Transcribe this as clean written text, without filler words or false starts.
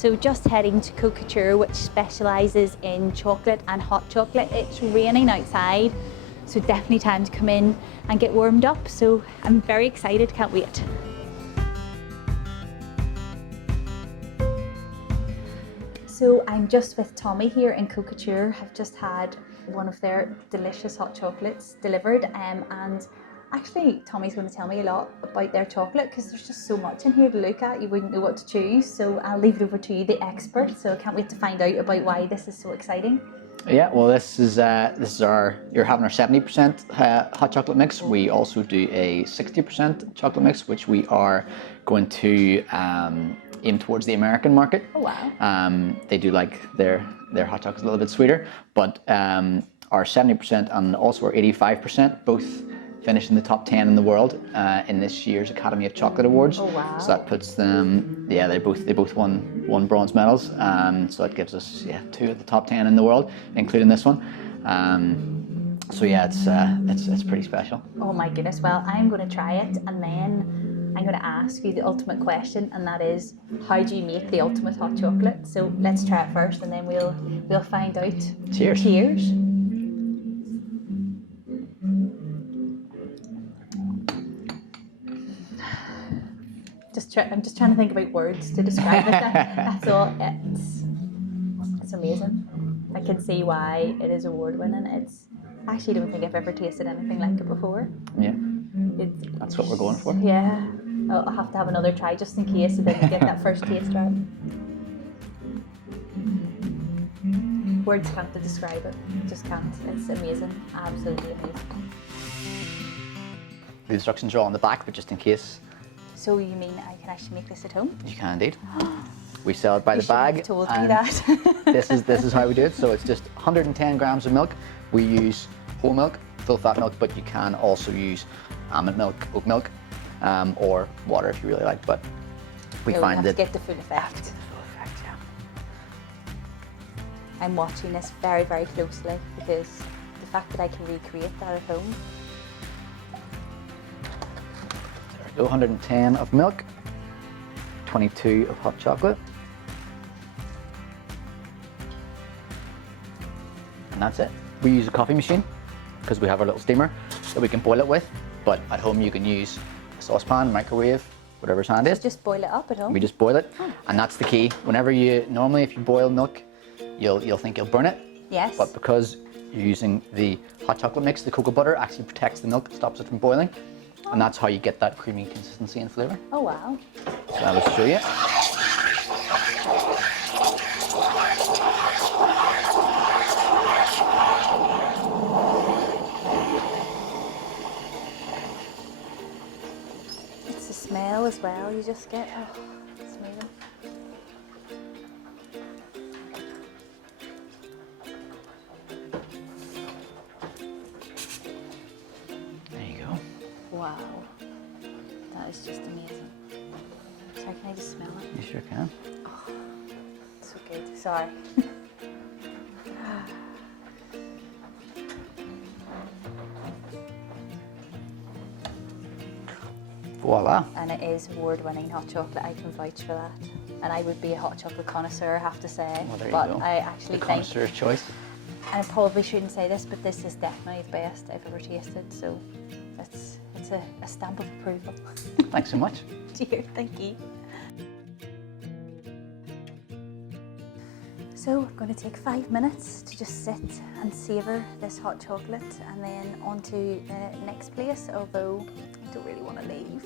So just heading to Co Couture, which specialises in chocolate and hot chocolate. It's raining outside, so definitely time to come in and get warmed up. So I'm very excited, can't wait. So I'm just with Tommy here in Co Couture. I've just had one of their delicious hot chocolates delivered, and actually Tommy's going to tell me a lot about their chocolate because there's just so much in here to look at, you wouldn't know what to choose. So I'll leave it over to you, the expert. So I can't wait to find out about why this is so exciting. Yeah, well, this is you're having our 70% hot chocolate mix. We also do a 60% chocolate mix, which we are going to aim towards the American market. Oh wow. They do like their hot chocolate a little bit sweeter, but our 70% and also our 85% both finished in the top 10 in the world in this year's Academy of Chocolate Awards. Oh wow. So that puts them, yeah, they both won bronze medals. So that gives us 2 of the top 10 in the world, including this one. So yeah, it's pretty special. Oh my goodness. Well, I'm going to try it, and then I'm going to ask you the ultimate question, and that is, how do you make the ultimate hot chocolate? So let's try it first, and then we'll find out. Cheers. Cheers. I'm just trying to think about words to describe it. That's all. It's amazing. I can see why it is award-winning. I actually don't think I've ever tasted anything like it before. Yeah, that's what we're going for. Yeah, I'll have to have another try just in case I didn't get that first taste right. Words can't describe it. Just can't. It's amazing. Absolutely amazing. The instructions are all on the back, but just in case. So you mean I can actually make this at home? You can indeed. We sell it by the You bag. should have told me that. this is how we do it. So it's just 110 grams of milk. We use whole milk, full fat milk, but you can also use almond milk, oat milk, or water if you really like. But we No, find have that to get the full effect. Yeah. I'm watching this very, very closely because the fact that I can recreate that at home. There we go, 110 of milk, 22 of hot chocolate. And that's it. We use a coffee machine because we have our little steamer that we can boil it with, but at home you can use a saucepan, microwave, whatever's handy. So just boil it up at home? We just boil it, and that's the key. Normally if you boil milk, you'll think you'll burn it. Yes. But because you're using the hot chocolate mix, the cocoa butter actually protects the milk, stops it from boiling, and that's how you get that creamy consistency and flavour. Oh wow. So I will show you. It's the smell as well, you just get, oh, it's amazing. There you go. Wow. That is just amazing. Sorry, can I just smell it? You sure can. Oh, so good. Sorry. Voila. And it is award-winning hot chocolate, I can vouch for that. And I would be a hot chocolate connoisseur, I have to say. Well, there you but go. I actually The think, connoisseur's choice. and I probably shouldn't say this, but this is definitely the best I've ever tasted. So it's a stamp of approval. Thanks so much. Cheers, thank you. So I'm going to take 5 minutes to just sit and savour this hot chocolate, and then on to the next place, although I don't really want to leave.